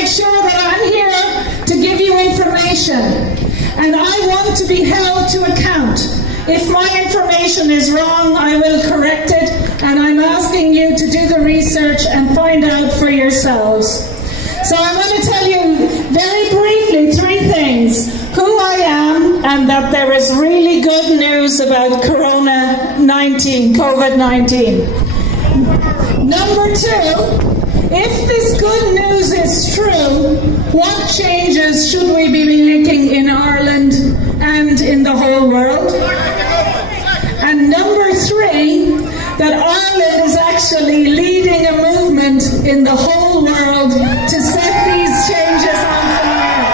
make sure that I'm here to give you information. And I want to be held to account. If my information is wrong, I will correct it, and I'm asking you to do the research and find out for yourselves. So I'm going to tell you very briefly 3 things. Who I am, and that there is really good news about Covid-19. Number 2, if this good news is true, what changes should we be making in Ireland and in the whole world? And number 3, that Ireland is actually leading a movement in the whole world to set these changes on fire.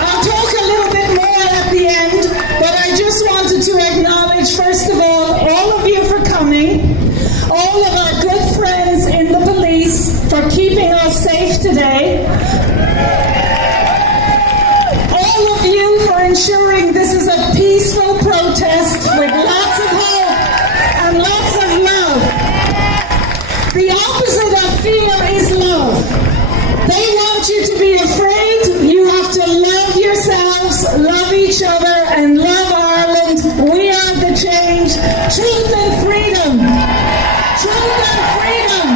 I'll talk a little bit more at the end, but I just wanted to acknowledge, first of all of you for coming, all of our good friends in the police for keeping us safe today, all of you for ensuring this is a peaceful protest with lots of hope and lots of love. The opposite of fear is love. They want you to be afraid. You have to love yourselves, love each other, and love Ireland. We are the change. Truth and freedom. Truth and freedom.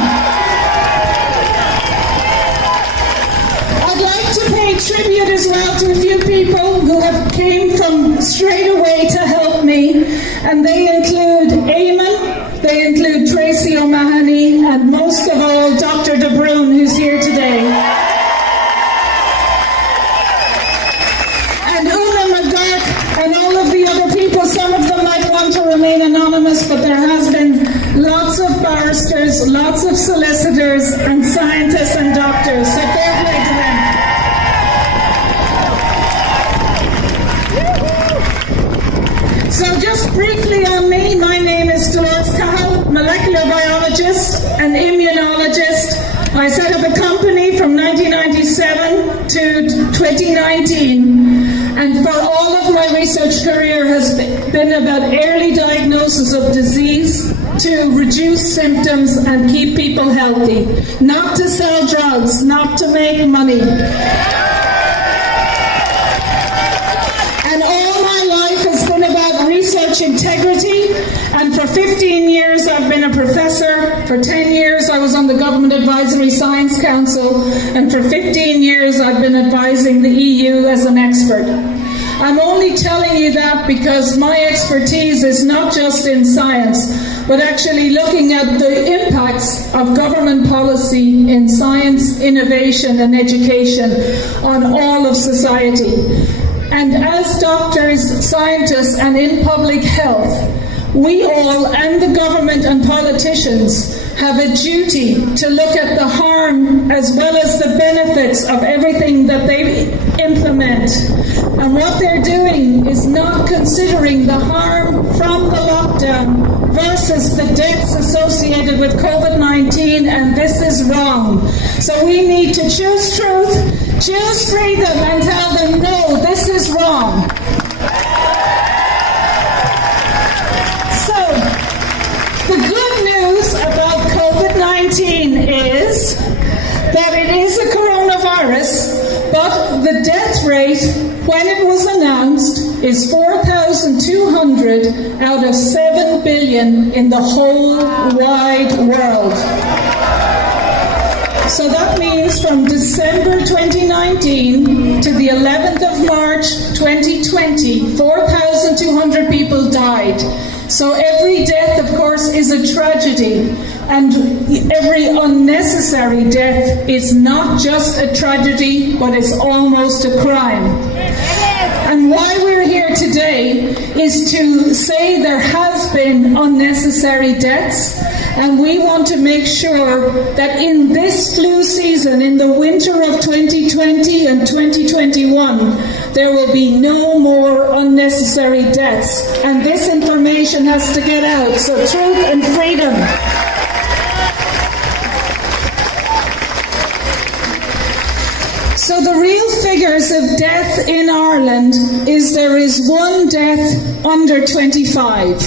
I'd like to pay tribute as well to a few people who have came from straight away to help me, and they include Eamon, they include Tracy O'Mahony, and most of all Dr. De Bruyn, who's here today. And Una McGurk and all of the other people. Some of them might want to remain anonymous, but there has been lots of barristers, lots of solicitors, and scientists and doctors. So fair play to them. So just briefly on me, my name is Dolores Cahill, molecular biologist and immunologist. I set up a company from 1997 to 2019, and for all of my research career has been about early diagnosis of disease to reduce symptoms and keep people healthy, not to sell drugs, not to make money. And all my life has been about research integrity, and for 15 years I've been a professor. For 10 years I was on the Government Advisory Science Council, and for 15 years I've been advising the EU as an expert. I'm only telling you that because my expertise is not just in science, but actually looking at the impacts of government policy in science, innovation and education on all of society. And as doctors, scientists and in public health, we all, and the government and politicians, have a duty to look at the harm as well as the benefits of everything that they implement. And what they're doing is not considering the harm from the lockdown versus the deaths associated with COVID-19, and this is wrong. So we need to choose truth, choose freedom, and tell them, no, this is wrong. The good news about COVID-19 is that it is a coronavirus, but the death rate, when it was announced, is 4,200 out of 7 billion in the whole wide world. So that means from December 2019 to the 11th of March 2020, 4,200 people died. So every death, of course, is a tragedy, and every unnecessary death is not just a tragedy, but is almost a crime. And why we're here today is to say there has been unnecessary deaths, and we want to make sure that in this flu season, in the winter of 2020 and 2021, there will be no more unnecessary deaths. And this information has to get out. So truth and freedom. So the real figures of death in Ireland is there is one death under 25.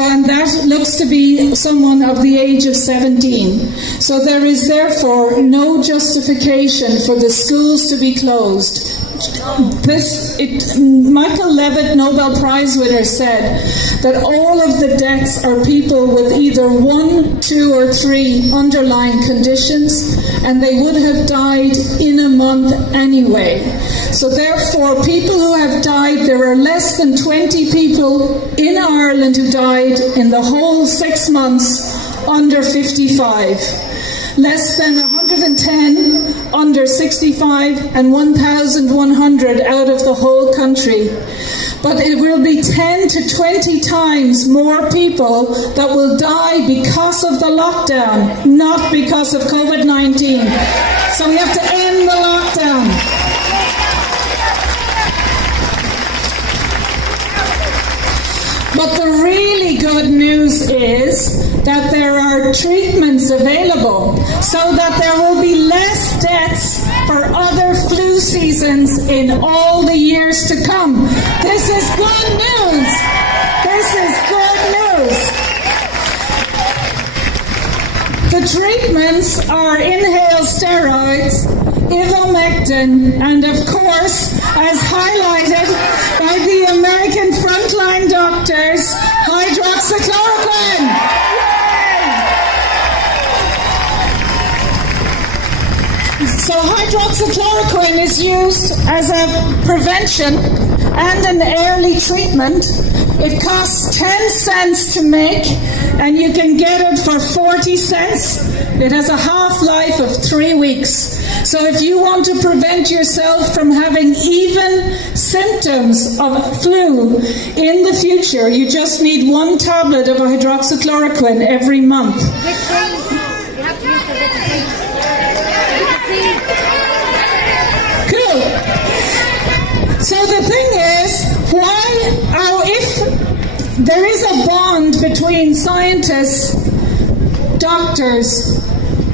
and that looks to be someone of the age of 17. So there is therefore no justification for the schools to be closed. Michael Levitt, Nobel Prize winner, said that all of the deaths are people with either 1, 2, or 3 underlying conditions, and they would have died in a month anyway. So therefore, people who have died, there are less than 20 people in Ireland who died in the whole 6 months under 55. Less than 110 under 65 and 1,100 out of the whole country. But it will be 10 to 20 times more people that will die because of the lockdown, not because of COVID-19. So we have to end the lockdown. But the really good news is that there are treatments available so that there will be less deaths for other flu seasons in all the years to come. This is good news. This is good news. The treatments are inhaled steroids, ivermectin, and of course, as highlighted by the American frontline doctors, hydroxychloroquine. So hydroxychloroquine is used as a prevention and an early treatment. It costs 10 cents to make, and you can get it for 40 cents. It has a half-life of 3 weeks. So if you want to prevent yourself from having even symptoms of flu in the future, you just need 1 tablet of hydroxychloroquine every month. Cool. So the thing is, if there is a bond between scientists, doctors,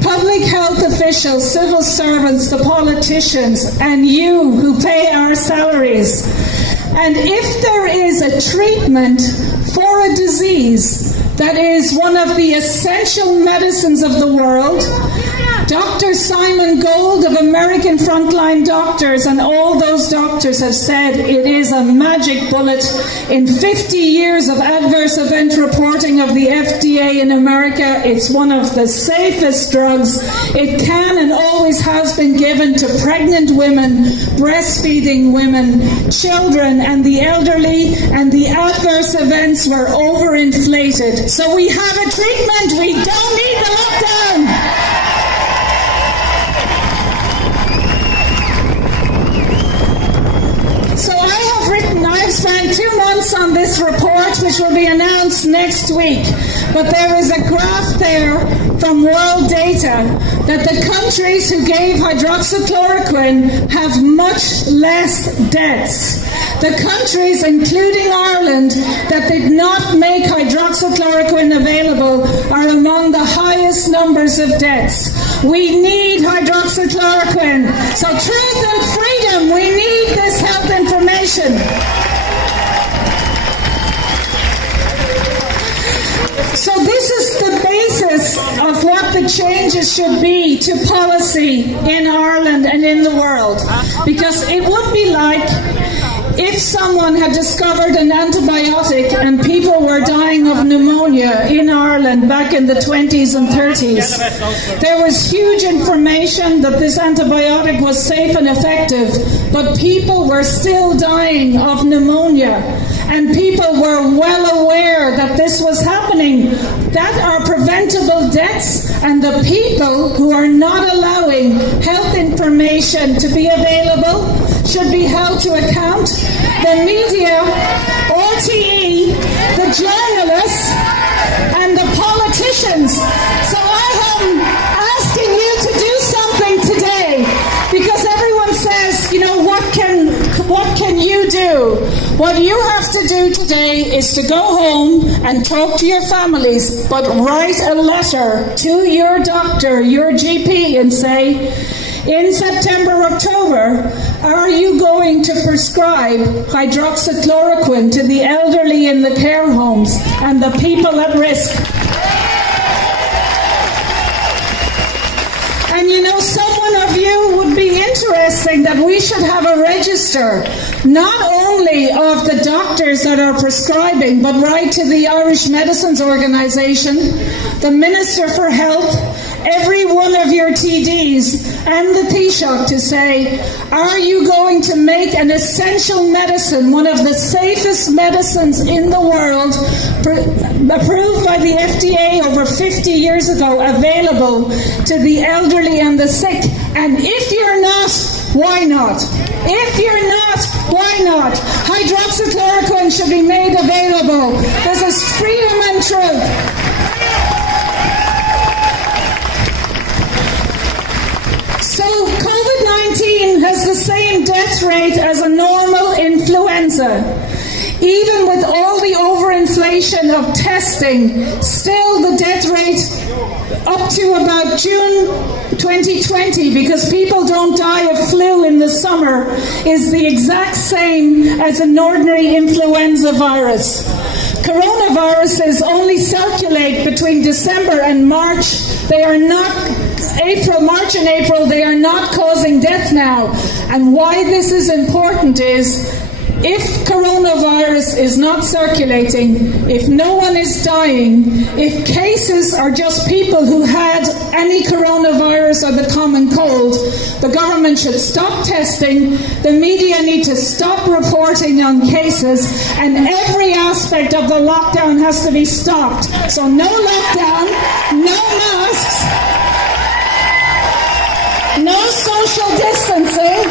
public health officials, civil servants, the politicians, and you who pay our salaries. And if there is a treatment for a disease that is one of the essential medicines of the world, Dr. Simon Gold of American Frontline Doctors and all those doctors have said it is a magic bullet. In 50 years of adverse event reporting of the FDA in America, it's one of the safest drugs. It can and always has been given to pregnant women, breastfeeding women, children, and the elderly, and the adverse events were overinflated. So we have a treatment. We don't need the lockdown. I've spent 2 months on this report, which will be announced next week. But there is a graph there from World Data that the countries who gave hydroxychloroquine have much less deaths. The countries, including Ireland, that did not make hydroxychloroquine available are among the highest numbers of deaths. We need hydroxychloroquine. So truth and freedom, we need this health information. So this is the basis of what the changes should be to policy in Ireland and in the world. Because it would be like if someone had discovered an antibiotic and people were dying of pneumonia in Ireland back in the 20s and 30s. There was huge information that this antibiotic was safe and effective, but people were still dying of pneumonia. And people were well aware that this was happening. That are preventable deaths, and the people who are not allowing health information to be available should be held to account. The media, RTE, the journalists, and the politicians. So I am asking you to do something today, because everyone says, you know, what can you do? What you have to do today is to go home and talk to your families, but write a letter to your doctor, your GP, and say, in September, October, are you going to prescribe hydroxychloroquine to the elderly in the care homes and the people at risk? And you know, someone of you would be interesting that we should have a register, not only of the doctors that are prescribing, but right to the Irish Medicines Organisation, the Minister for Health, every one of your TDs and the Taoiseach to say, are you going to make an essential medicine, one of the safest medicines in the world, approved by the FDA over 50 years ago, available to the elderly and the sick? And if you're not, why not? If you're not, why not? Hydroxychloroquine should be made available. This is freedom and truth. So COVID-19 has the same death rate as a normal influenza. Even with all the overinflation of testing, still the death rate up to about June 2020, because people don't die of flu in the summer, is the exact same as an ordinary influenza virus. Coronaviruses only circulate between December and March. They are not March and April, they are not causing death now. And why this is important is, if coronavirus is not circulating, if no one is dying, if cases are just people who had any coronavirus or the common cold, the government should stop testing, the media need to stop reporting on cases, and every aspect of the lockdown has to be stopped. So no lockdown, no masks, no social distancing,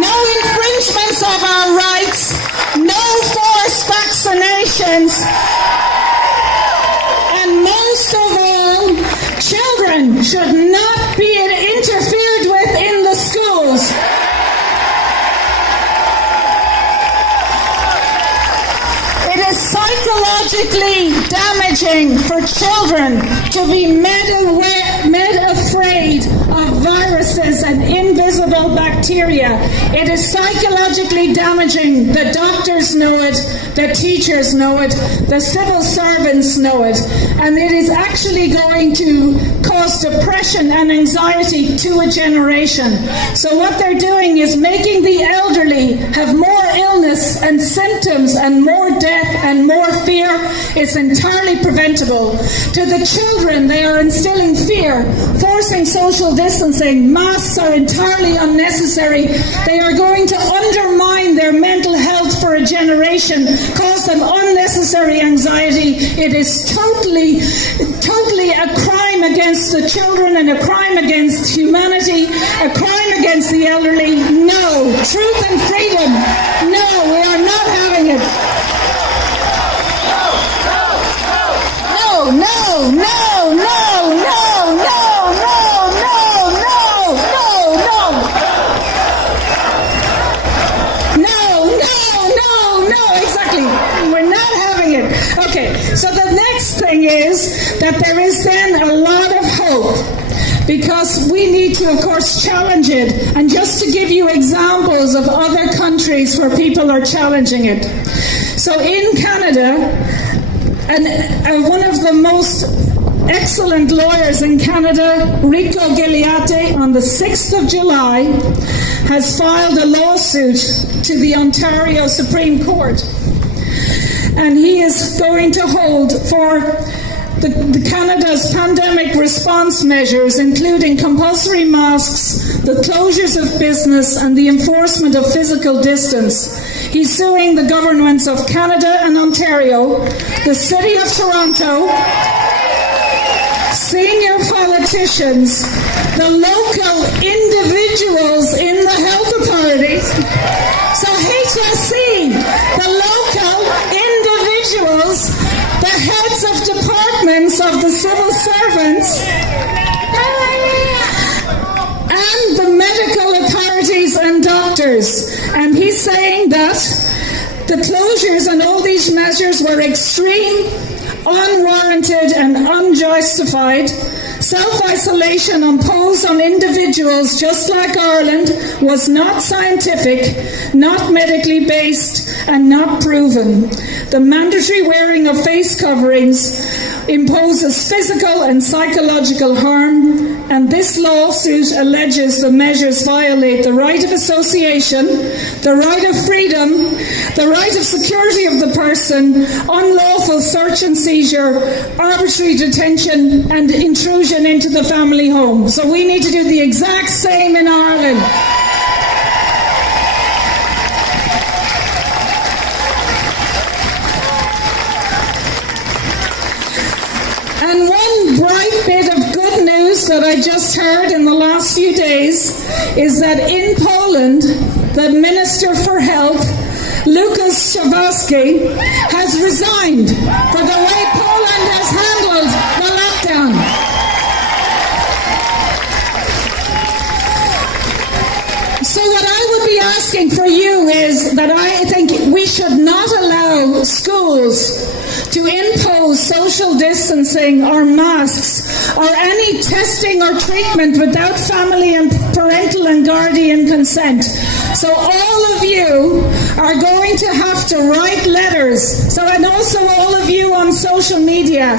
no infringements of our rights, no forced vaccinations, and most of all, children should not be interfered with in the schools. It is psychologically damaging for children to be made afraid of viruses and invisible bacteria. It is psychologically damaging. The doctors know it, the teachers know it, the civil servants know it, and it is actually going to cause depression and anxiety to a generation. So what they're doing is making the elderly have more illness and symptoms and more death and more fear. It's entirely preventable. To the children, they are instilling fear, forcing social distancing. Masks are entirely unnecessary. They are going to undermine their mental health for a generation, cause them unnecessary anxiety. It is totally a crime against the children and a crime against humanity, a crime against the elderly. No. Truth and freedom. No, we are not having it. No, no, no, no, no, no, no, no, no, no, no. No, exactly. We're not having it. Okay, so the next thing is that there is then a lot of hope, because we need to, of course, challenge it. And just to give you examples of other countries where people are challenging it. So in Canada, and one of the most excellent lawyers in Canada, Rico Gigliati, on the 6th of July, has filed a lawsuit to the Ontario Supreme Court. And he is going to hold for the Canada's pandemic response measures, including compulsory masks, the closures of business, and the enforcement of physical distance. He's suing the governments of Canada and Ontario, the City of Toronto, senior politicians, the local individuals in the health authorities. So HSE, the local individuals, the heads of departments of the civil servants, and the medical authorities and doctors. And he's saying that the closures and all these measures were extreme, unwarranted and unjustified, Self-isolation imposed on individuals just like Ireland was not scientific, not medically based, and not proven. The mandatory wearing of face coverings imposes physical and psychological harm, and this lawsuit alleges the measures violate the right of association, the right of freedom, the right of security of the person, unlawful search and seizure, arbitrary detention, and intrusion into the family home. So we need to do the exact same in Ireland. And one bright bit of good news that I just heard in the last few days is that in Poland, the Minister for Health, Lucas Szawowski, has resigned for the way Poland has handled the lockdown. So what I would be asking for you is that I think we should not allow schools to impose social distancing or masks or any testing or treatment without family and parental and guardian consent. So all of you are going to have to write letters. And also all of you on social media.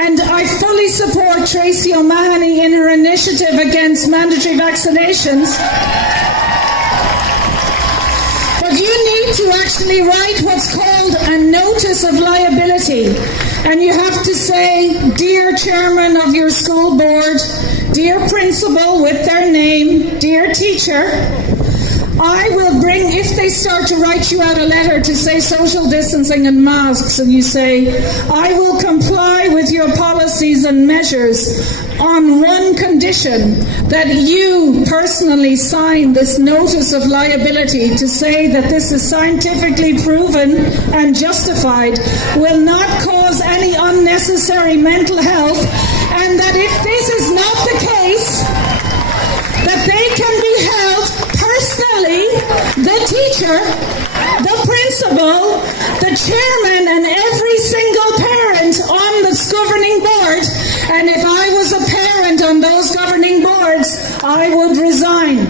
And I fully support Tracy O'Mahony in her initiative against mandatory vaccinations. But you need to actually write what's called a notice of liability. And you have to say, dear chairman of your school board, dear principal with their name, dear teacher, I will bring, if they start to write you out a letter to say social distancing and masks, and you say, I will comply with your policies and measures on one condition, that you personally sign this notice of liability to say that this is scientifically proven and justified, will not cause any unnecessary mental health, and that if this is not the case, that they can be held personally, the teacher, the principal, the chairman, and every single parent on this governing board. And if I was a parent on those governing boards, I would resign.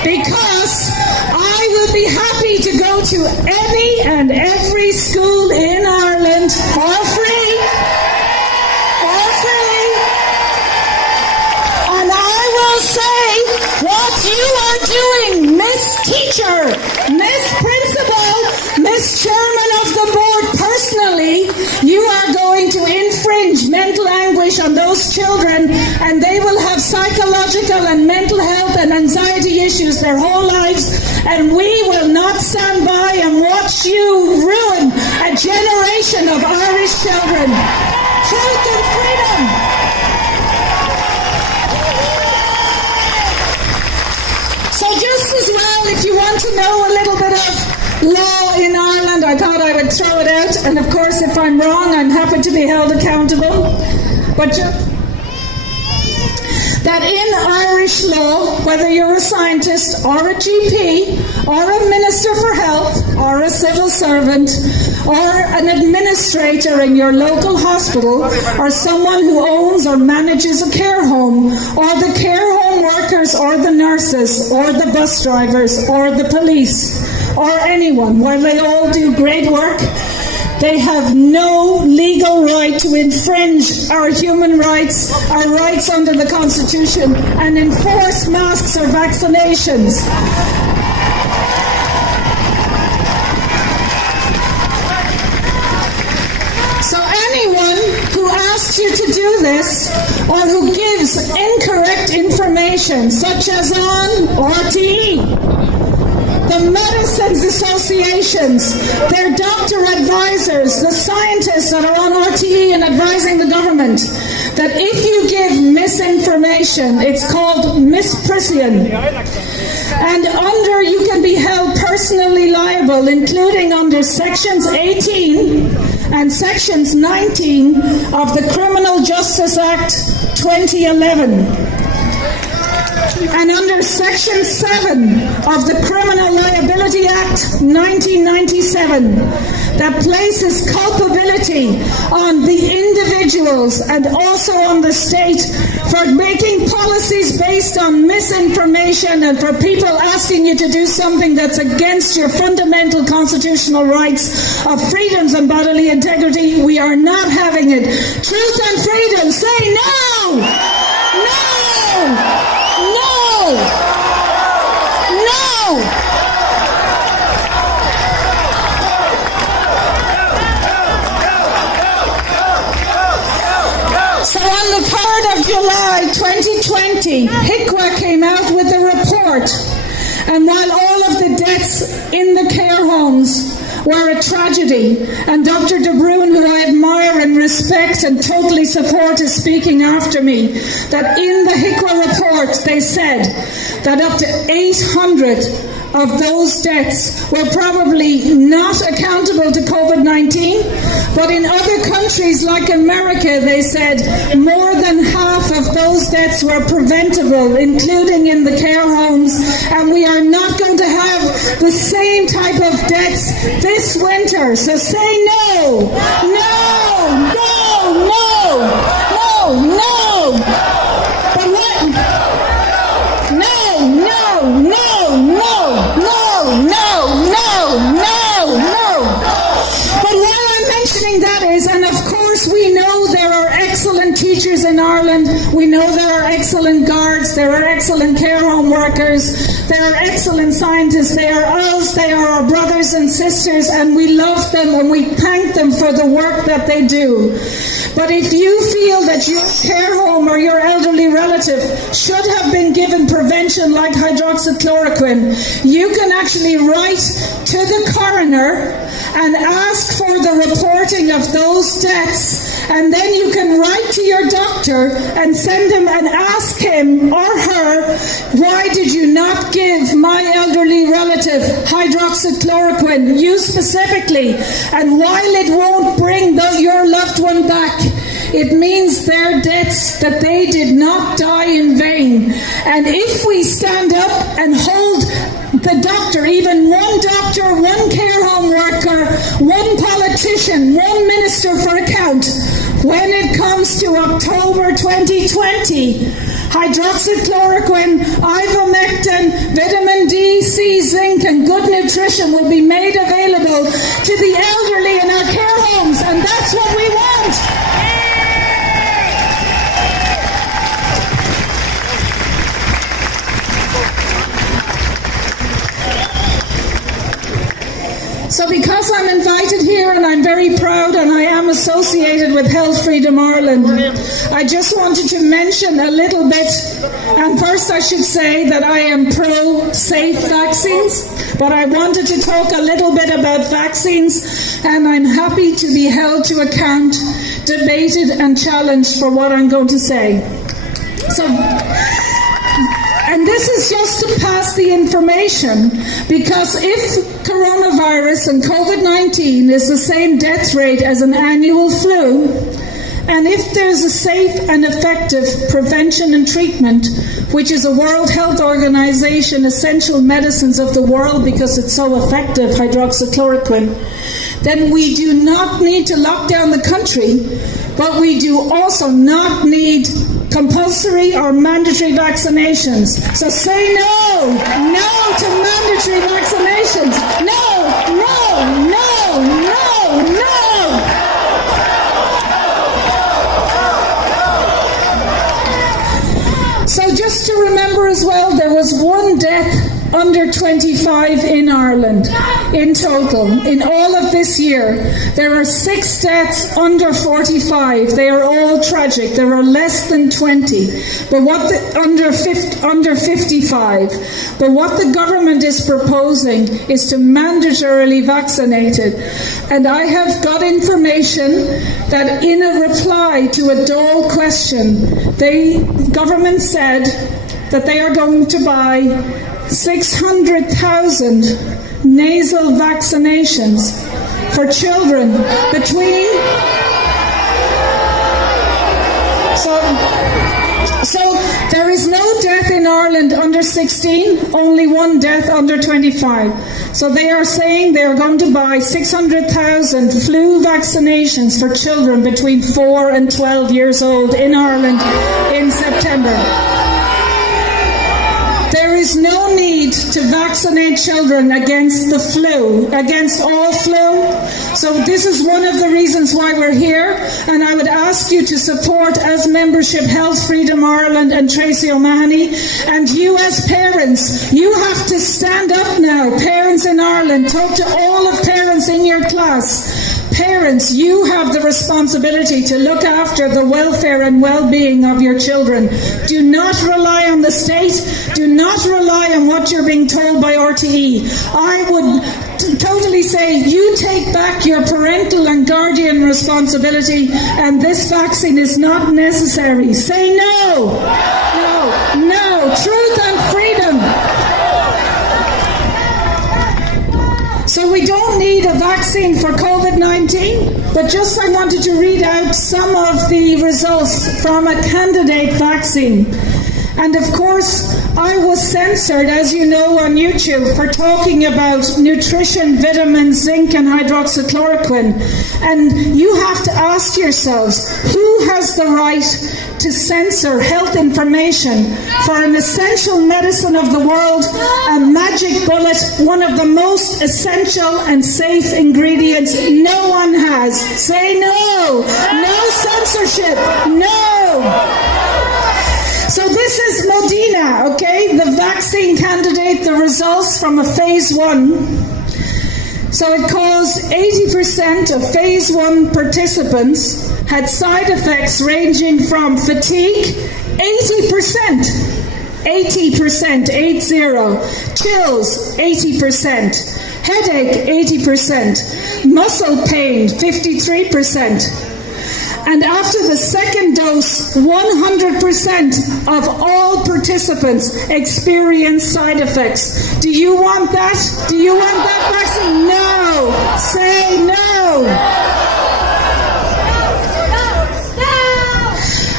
Because I would be happy to go to any and every school in Ireland for free. And I will say, what you are doing, Miss Teacher, Miss Principal, Miss Chairman of the Board, personally, you are going to infringe mental anguish on those children, and they will have psychological and mental health and anxiety issues their whole lives, and we will not stand by and watch you ruin a generation of Irish children. Truth and freedom. So just as well, if you want to know a little bit of law in Ireland, I thought I would throw it out. And of course, if I'm wrong, I'm happy to be held accountable. But just that in Irish law, whether you're a scientist or a GP or a minister for health or a civil servant or an administrator in your local hospital or someone who owns or manages a care home or the care home workers or the nurses or the bus drivers or the police or anyone, while they all do great work, they have no legal right to infringe our human rights, our rights under the Constitution, and enforce masks or vaccinations. So anyone who asks you to do this, or who gives incorrect information, such as on RTE, the medicines associations, their doctor advisors, the scientists that are on RTE and advising the government, that if you give misinformation, it's called misprision. And you can be held personally liable, including under Sections 18 and Sections 19 of the Criminal Justice Act 2011. And under Section 7 of the Criminal Liability Act 1997, that places culpability on the individual individuals and also on the state for making policies based on misinformation and for people asking you to do something that's against your fundamental constitutional rights of freedoms and bodily integrity. We are not having it. Truth and freedom, say no! No! No! No! So on the 3rd of July 2020, HICWA came out with a report, and while all of the deaths in the care homes were a tragedy, and Dr. De Bruyn, who I admire and respect and totally support, is speaking after me, that in the HICWA report they said that up to 800 of those deaths were probably not accountable to Covid-19, but in other countries like America, they said more than half of those deaths were preventable, including in the care homes, and we are not going to have the same type of deaths this winter. So say no! No! No! No! No! No! But what? No! No! No! No! No! No! No! No! No! But why I'm mentioning that is, and of course we know there are excellent teachers in Ireland, we know there are excellent guards, there are excellent care home workers, there are excellent scientists, they are us, they are our brothers and sisters, and we love them and we thank them for the work that they do. But if you feel that your care home or your elderly relative should have been given prevention like hydroxychloroquine, you can actually write to the coroner and ask for the reporting of those deaths, and then you can write to your doctor and send him and ask him or her, why did you not give my elderly relative hydroxychloroquine, you specifically, and while it won't bring your loved one back, it means their deaths, that they did not die in vain. And if we stand up and hold the doctor, even one doctor, one care home worker, one politician, one minister for account, when it comes to October 2020, hydroxychloroquine, ivermectin, vitamin D, C, zinc and good nutrition will be made available to the elderly in our care homes, and that's what we want. So because I'm invited here and I'm very proud and I am associated with Health Freedom Ireland, I just wanted to mention a little bit, and first I should say that I am pro-safe vaccines, but I wanted to talk a little bit about vaccines, and I'm happy to be held to account, debated and challenged for what I'm going to say. And this is just to pass the information, because if coronavirus and COVID-19 is the same death rate as an annual flu, and if there's a safe and effective prevention and treatment, which is a World Health Organization essential medicines of the world because it's so effective, hydroxychloroquine, then we do not need to lock down the country, but we do also not need compulsory or mandatory vaccinations. So say no! No to mandatory vaccinations! No! No! No! No! No! So just to remember as well, there was one death under 25 in Ireland in total. In all of this year, there are 6 deaths under 45. They are all tragic. There are less than 20. But under 55. But what the government is proposing is to mandatorily vaccinate it. And I have got information that in a reply to a Dáil question, the government said that they are going to buy 600,000 nasal vaccinations for children between... So there is no death in Ireland under 16, only one death under 25. So they are saying they are going to buy 600,000 flu vaccinations for children between 4 and 12 years old in Ireland in September. There is no need to vaccinate children against the flu, against all flu. So this is one of the reasons why we're here, and I would ask you to support as membership Health Freedom Ireland and Tracy O'Mahony. And you as parents, you have to stand up now. Parents in Ireland, talk to all of parents in your class. Parents, you have the responsibility to look after the welfare and well-being of your children. Do not rely on the state. Do not rely on what you're being told by RTE. I would totally say you take back your parental and guardian responsibility, and this vaccine is not necessary. Say no. No. No. Truth and freedom. So we don't need a vaccine for COVID-19, but just I wanted to read out some of the results from a candidate vaccine. And of course, I was censored, as you know, on YouTube for talking about nutrition, vitamins, zinc and hydroxychloroquine. And you have to ask yourselves, who has the right to censor health information for an essential medicine of the world, a magic bullet, one of the most essential and safe ingredients no one has? Say no! No censorship! No! So this is Modena, okay, the vaccine candidate, the results from a phase 1. So it caused 80% of phase 1 participants had side effects ranging from fatigue, 80%, 80%, chills, 80%, headache, 80%, muscle pain, 53%. And after the second dose, 100% of all participants experienced side effects. Do you want that? Do you want that vaccine? No! Say no!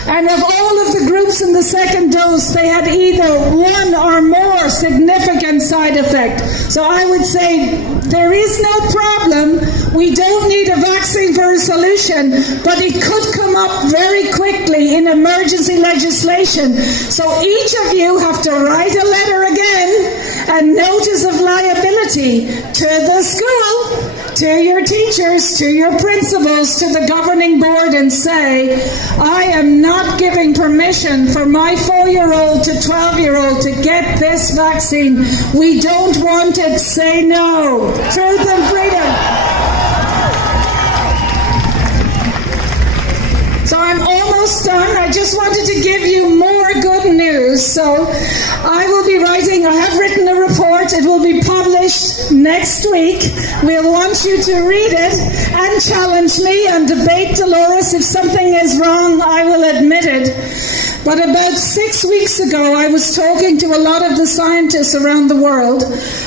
And of all of the groups in the second dose, they had either one or more significant side effect. So I would say there is no problem. We don't need a vaccine for a solution, but it could come up very quickly in emergency legislation. So each of you have to write a letter again, a notice of liability to the school, to your teachers, to your principals, to the governing board, and say, I am not giving permission for my 4-year-old to 12-year-old to get this vaccine. We don't want it. Say no. Truth and freedom. So I'm almost done. I just wanted to give you more good news. So I will be writing, I have written a report. It will be published next week. We'll want you to read it and challenge me and debate Dolores. If something is wrong, I will admit it. But about 6 weeks ago, I was talking to a lot of the scientists around the world.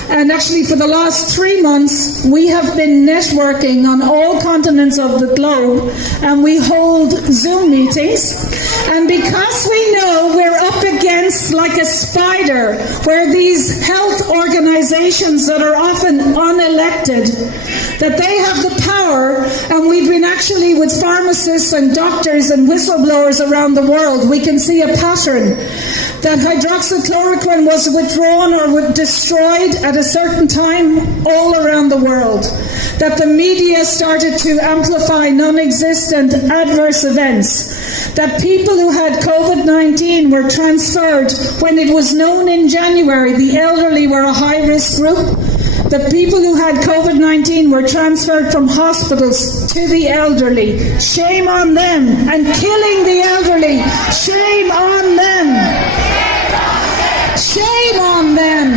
And actually, for the last 3 months, we have been networking on all continents of the globe. And we hold Zoom meetings. And because we know we're up against like a spider, where these health organizations that are often unelected, that they have the power, and we've been actually with pharmacists and doctors and whistleblowers around the world, we can see a pattern that hydroxychloroquine was withdrawn or destroyed at a certain time all around the world, that the media started to amplify non-existent adverse events, that people who had COVID-19 were transferred when it was known in January the elderly were a high-risk group. The people who had COVID-19 were transferred from hospitals to the elderly. Shame on them. And killing the elderly. Shame on them. Shame on them.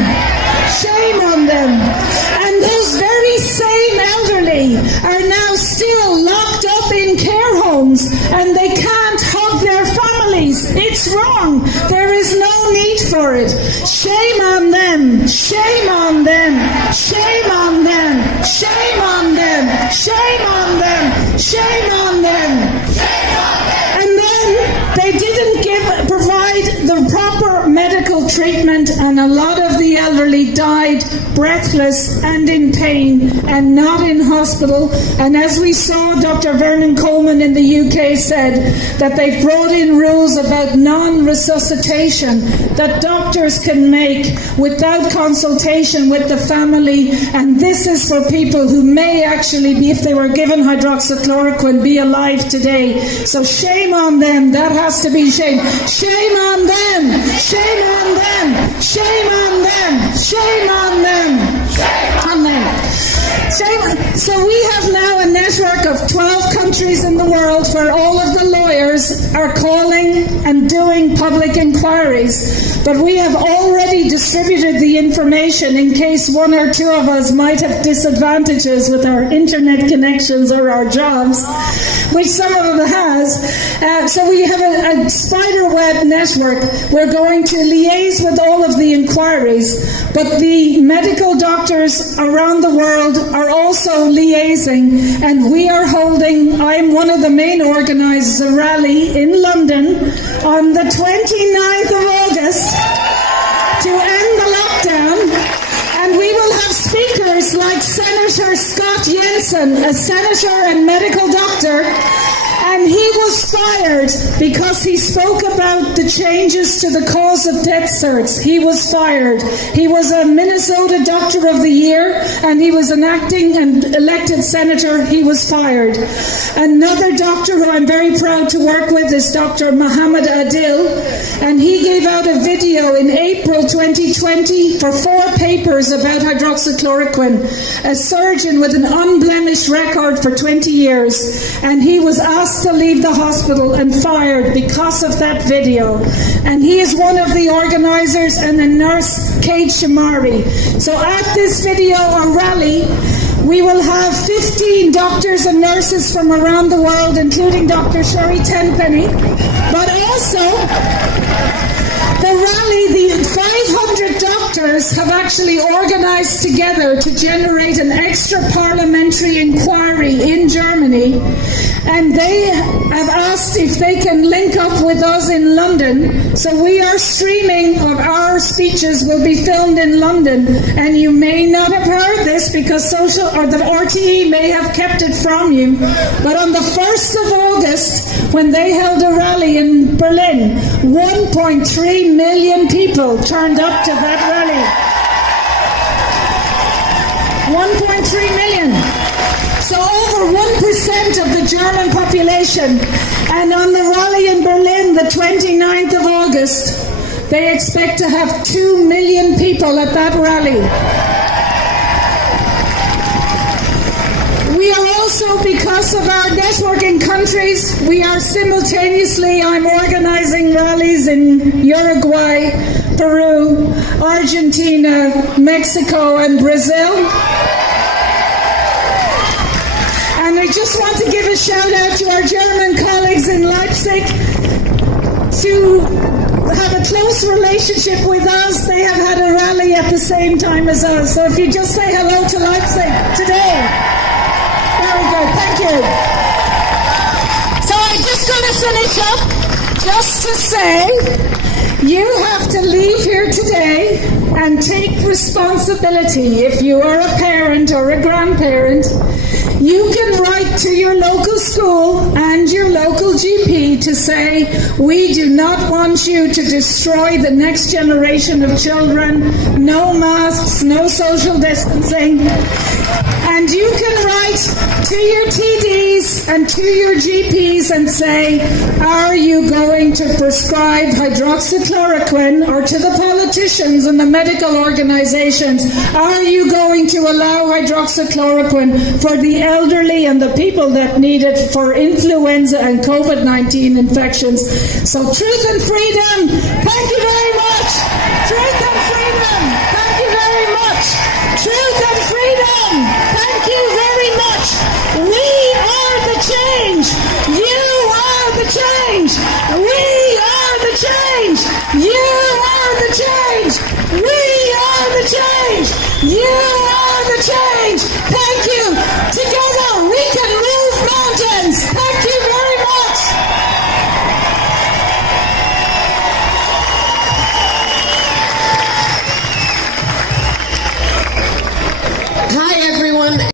Shame on them. And those very same elderly are now still locked up in care homes and they can't hug their families. It's wrong. There is no need for it. Shame on them. Shame on them. Shame on them. Shame on them. Shame on them. Shame on them. And then they didn't provide the proper medical treatment, and a lot of the elderly died breathless and in pain and not in hospital. And as we saw, Dr. Vernon Coleman in the UK said that they've brought in rules about non-resuscitation that doctors can make without consultation with the family, and this is for people who may actually be, if they were given hydroxychloroquine, be alive today. So shame on them. That has to be shame. Shame on them. Shame on them. Shame on them. Shame on them. Shame on them. So we have now a network of 12 countries in the world where all of the lawyers are calling and doing public inquiries. But we have already distributed the information in case one or two of us might have disadvantages with our internet connections or our jobs, which some of them has. So we have a spider web network. We're going to liaise with all of the inquiries, but the medical doctors around the world are also liaising, and we are holding, I'm one of the main organisers, a rally in London on the 29th of August to end the lockdown, and we will have speakers like Senator Scott Jensen, a senator and medical doctor, and he was fired because he spoke about the changes to the cause of death certs. He was fired. He was a Minnesota Doctor of the Year, and he was an acting and elected senator. He was fired. Another doctor who I'm very proud to work with is Dr. Mohammed Adil, and he gave out a video in April 2020 for 4 papers about hydroxychloroquine, a surgeon with an unblemished record for 20 years, and he was asked to leave the hospital and fired because of that video. And he is one of the organisers, and the nurse, Kate Shamari. So at this video or rally, we will have 15 doctors and nurses from around the world, including Dr. Sherry Tenpenny, but also the rally, the 500 doctors have actually organised together to generate an extra parliamentary inquiry in Germany, and they have asked if they can link up with us in London. So we are streaming, of our speeches will be filmed in London, and you may not have heard this because the RTE may have kept it from you, but on the 1st of August, when they held a rally in Berlin, 1.3 million people turned up to that rally. 1.3 million. So over 1% of the German population. And on the rally in Berlin, the 29th of August, they expect to have 2 million people at that rally. We are also, because of our networking countries, we are simultaneously, I'm organising rallies in Uruguay, Peru, Argentina, Mexico and Brazil. And I just want to give a shout out to our German colleagues in Leipzig to have a close relationship with us. They have had a rally at the same time as us. So if you just say hello to Leipzig today. Very good, thank you. So I'm just going to finish up just to say, you have to leave here today and take responsibility. If you are a parent or a grandparent, you can write to your local school and your local GP to say, we do not want you to destroy the next generation of children, no masks, no social distancing. And you can write to your TDs and to your GPs and say, are you going to prescribe hydroxychloroquine, or to the politicians and the medical organizations, are you going to allow hydroxychloroquine for the elderly and the people that need it for influenza and COVID-19 infections? So truth and freedom, thank you very much. Truth